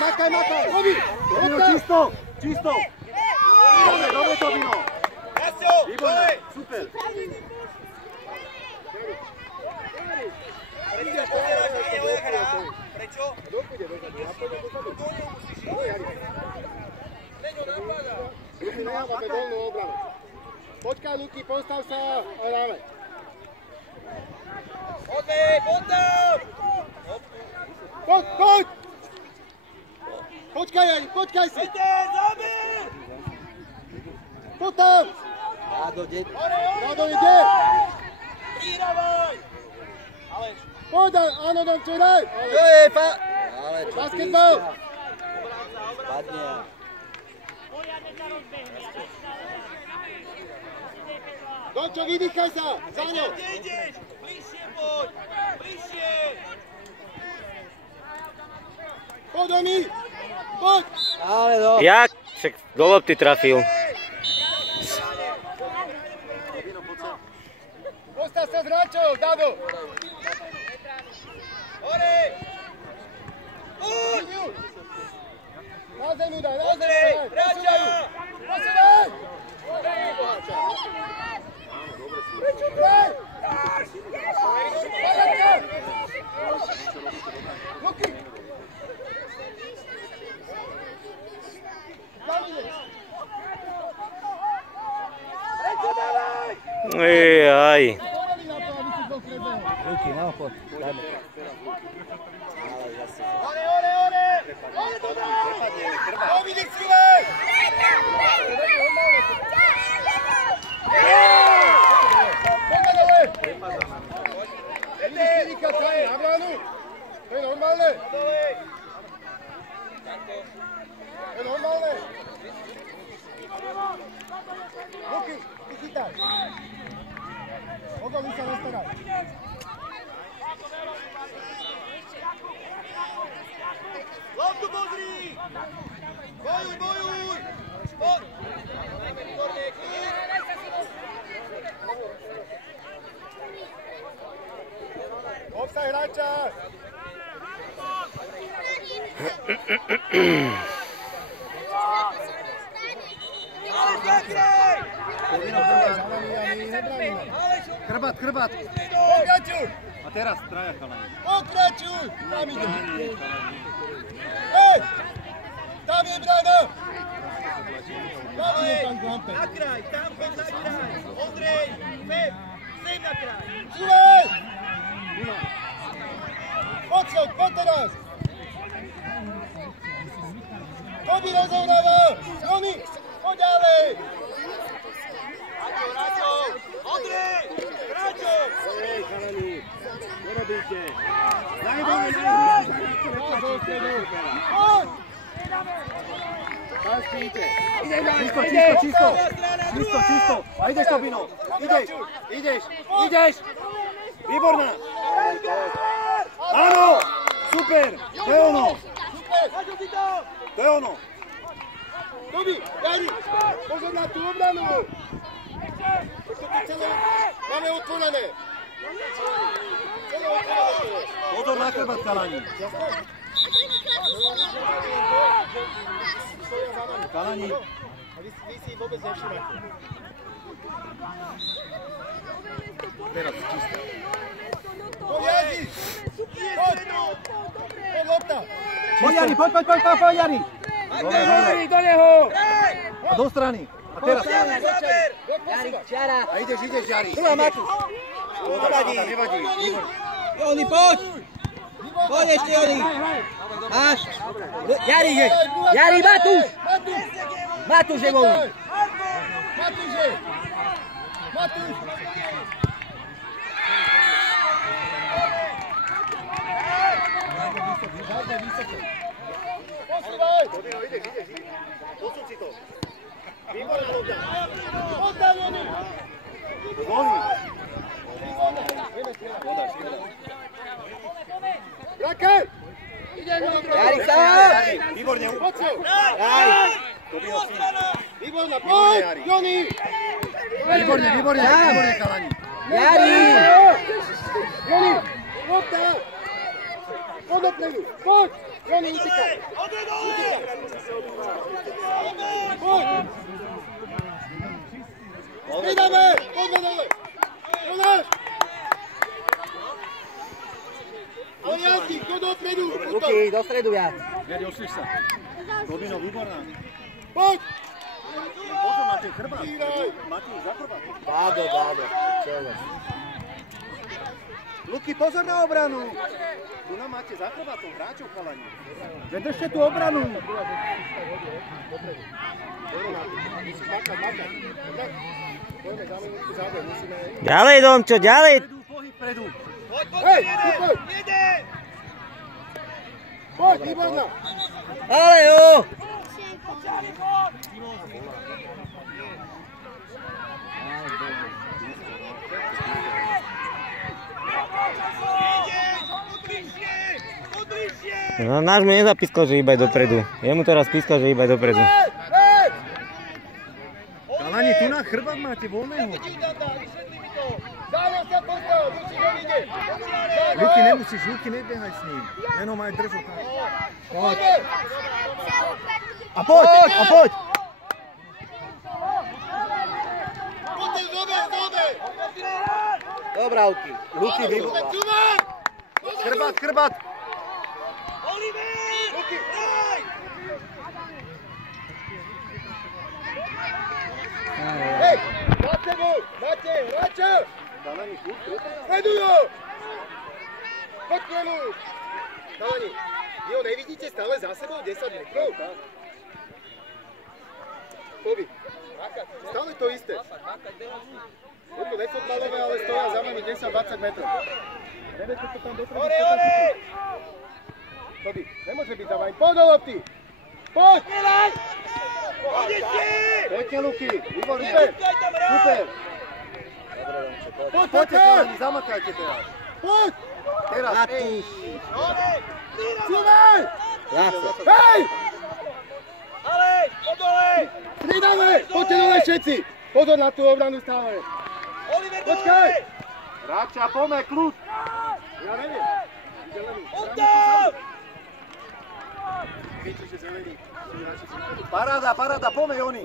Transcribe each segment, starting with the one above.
Makaj! Čisto! Dobre to, Bino! Výborné, super! Prečo? Luky, nehávame voľnú obranu. Počkaj, Luky, postav sa a dáme. Poď! Počkaj, Jani, počkaj si! Poď tam! Rado, ide! Pridávaj! Poď, áno, Domčo, daj! To je Basketbal! Padne. Domčo, vydýchaj sa! Za ňou! Kde ideš? Bližšie poď! Bližšie! Poď, Domi! Poď! Ale no. Jak? Však do lopty trafil. Postav sa z hráčov, Dado! Hore! Poď! Na zemu daj, na Ondrej, zemu daj! Rača! Posúdaj! Prečo daj? Luky! Prečo dávaj? Aj. Ruky, no, poď. Dajme. Hore! Hore to daj! Dominik Svilej! Poďme dole! Ideš týkať sa na bránu? To je normálne? To je normálne? Luky, ty chytaj. Okolí sa nestaraj. Loptu pozri! Bojuj! Poď! Obstaj hráča! Ale zakraj! Chrbát! Pokračuj! A teraz traja chalani. Pokračuj! Tam ide! Hej! Tam je brána! Tam je tam Guampe! Na kraj! Tam choď na kraj! Ondrej! Sem na kraj! Svilej! Poď teraz! Tobi rozehráva! Joni! Poď ďalej! Račo! Ondrej! Račo! Hej, chalani! Čo robíte? Poď! Tam spíte! Čisto! A ideš to, Bino! Ideš! Výborná! Áno! Super! To je ono! To je ono! Tobi, Jani! Pozor na tú obranu! Máme otvorené! Pozor na chrbát, chalani. Chalani. Vy si vôbec nevšimáte. Teraz čisto. Poď, Jani! Poď! Poď, lopta! Poď, Jani, poď, Jani. Do neho! A do strany. A teraz. Jari, čara! A ideš, Jari. Tu má Matúš! Nevadí. Joni, poď! Poď ešte, Joni! Máš! Jari, ide! Jari, Matúš! Matúš je voľný! Matúš! Posúvaj! Ideš. Posúď si to. Výborná lopta. Poď tam, Joni! Voľný. Rakej! Jari, sa! Výborne. Poď sa! Výborná, Poď, Joni! Výborne, chalani. Jari! Joni, lopta! Poď dopredu, poď! Joni, utíkaj! Ondrej dole! Poď! Střídáme! Poďme dole! Jonáš! Ale jazdí, kto dopredu! Luky, do stredu viac. Jari, osvieš sa. Dobino, výborná. Poď! Pozor na ten chrbát. Střídaj! Matúš, za chrbát. Dádo. Čelo. Luky, pozor na obranu. Tu nám máte za chrbátom hráčov, chalani. Vedržte tú obranu. Ďalej, Domčo, ďalej! Pohyb predu. Hej, super! Poď, výborná! Ale jo! No, náš mu nezapískal, že iba dopredu. Jemu teraz pískal, že iba dopredu. Chalani, tu na chrbát máte voľného. Luky, nemusíš, Luky, nebehaj s ním. Jenom aj držo tam. Poď. A poď! Poďte, zober! Dobrá, Luky. Luky, výborná. Chrbát! Oliver! Daj! Hej, za tebou! Máte, hráča! Chalani, tu, Sledujú! Poď k nemu! Chalani, vy ho nevidíte stále za sebou 10 metrov? Tobi, stále to isté. Je to nefotbalové, ale stoja za nami 10-20 metrov. Neviete to tam dopredu? Hore! Tobi, nemôže byť za vami. Poď do lopty! Poď! Poďte! Pekne, Luky, výborne. Super! Poďte, chalani, zamakajte teraz. Poď! Teraz, Matúš. Súvaj! Zase. Hej! Ale! Dole! Strídame! Poďte dole všetci! Pozor na tú obranu stále! Oliver Počkaj! dole! Hráča, poďme, kľud. Ja neviem. Zelený. Oddav! Viete, že zelený. Paráda, poďme, Joni.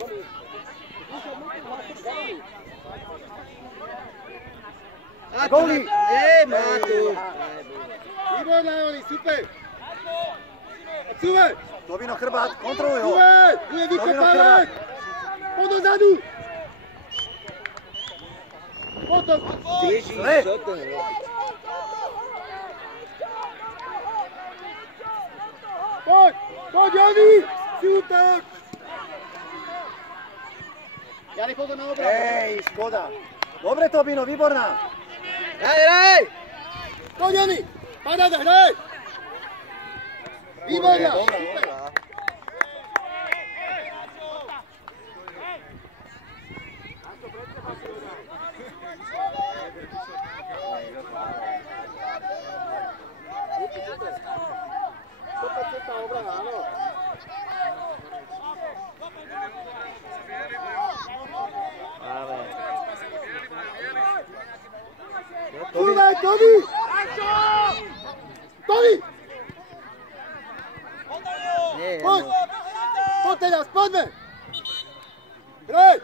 Góly! Matúš. Výborná, Joni, super! Súvaj! Dobino, chrbát, kontroluj ho. Súvaj! Bude vykopávať! Poď dozadu! Potom! Ježiš, Ne. čo to je? Poď! Poď, Joni! Super! Jari, pozor na obranu! Ej, škoda. Dobre, Tobino, výborná. Hraj! Poď, Joni! Padáda, hraj! Výborná! Dobrá. Obrana, áno. Súvaj, Tobi! Tobi! Poď! Poď teraz, poďme! Hraj!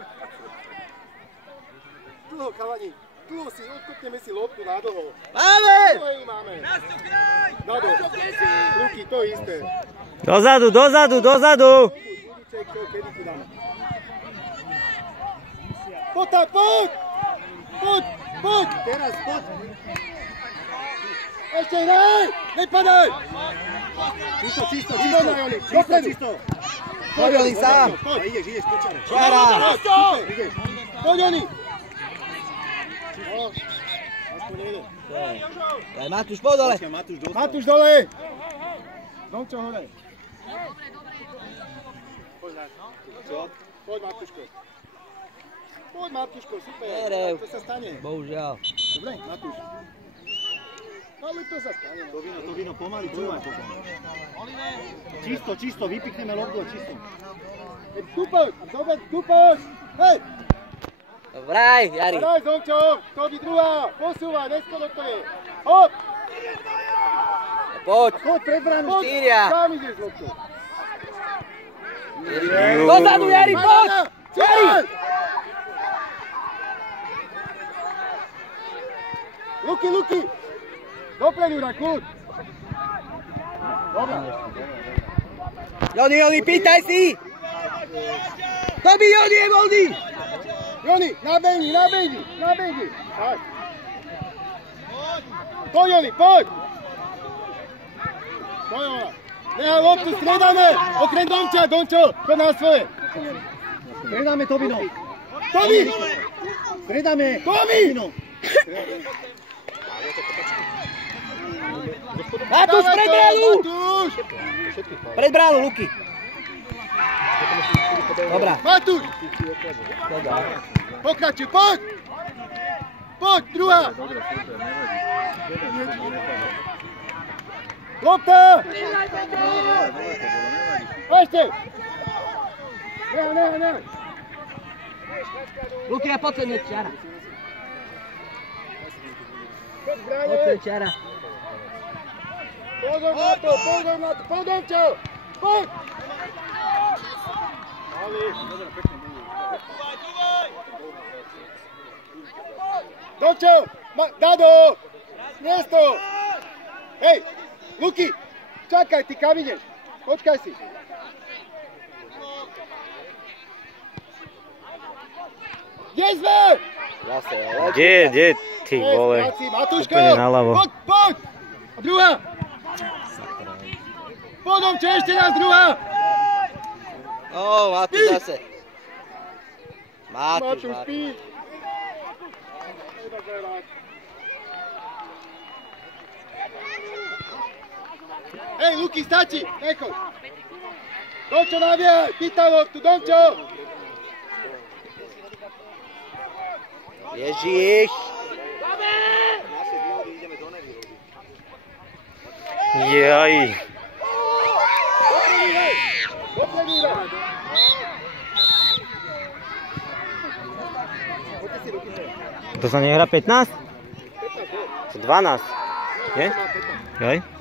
Tuho, chalani, tuho si, odkopneme si loptu na dlho. Máme! Tuho ju máme. Rasto, kraj! Dado, ruky, to isté. Dozadu! Budúček, čo, kedy tu dáme? Poď tam, poď! Poď! Teraz, poď. Ešte hraj! Nepadaj! Čisto. Výborná, Joni, dopredu. Poď, Joni, sám. Poď, Ideš, počare. Čara! ideš. Poď, Joni! No, aspoň jeden. Daj, Matúš, poď dole. Matúš, dostal. Matúš dole! Domčo hore. Poď, Matúško. Poď, Matúško, super. Nerev. To sa stane. Bohužiaľ. Dobre, Matúš. Ale to sa stane. Tobino, pomaly, čúvaj potom. Čisto, vypichneme loptu a čisto. Tu poď! Hej! Vraj, Jari. Hraj, Domčo! Tobi druhá! Posúvaj, neskodok to je! Hop! Poď. Poď pred bránu. Štyria. Kam ideš, loptu? Dozadu, Jari, poď! Jari! Luky! Dopredu na kút. Dobre. Joni, pýtaj si! Tobi, Joni je voľný! Joni, nabehni. Tak. Poď, Joni, poď! Poď, ona. Nehaj loptu, striedame! Okrem Dončo, poď na svoje. Striedame, Tobino. Tobi! Striedame. Tobi! Matúš, pred bránu! Pred bránu, Luky. Dobrá. Matúš! Pokračuj, poď! Poď, druhá! Lopta! Ešte! Nehaj! Luky, ja poď sem, Čiara. Poď, Poď Brane! sem, Čiara. Pozor na to, poď, Dončo! Poď! Dončo! Dado! Miesto! Hej! Luky! Čakaj, ty kam ideš? Počkaj si! Kde sme? Kde, ty vole. Matúško! Úplne naľavo. Poď! A druhá! Potom, čo ešte raz druhá! Matúš zase. Matúš, spí! Hej, Luky, stačí! Nechoď! Dončo naviaj! Pýtaj loptu, Dončo! Ježiš! Jaj. To sa nehra 15? 12, nie? Jaj?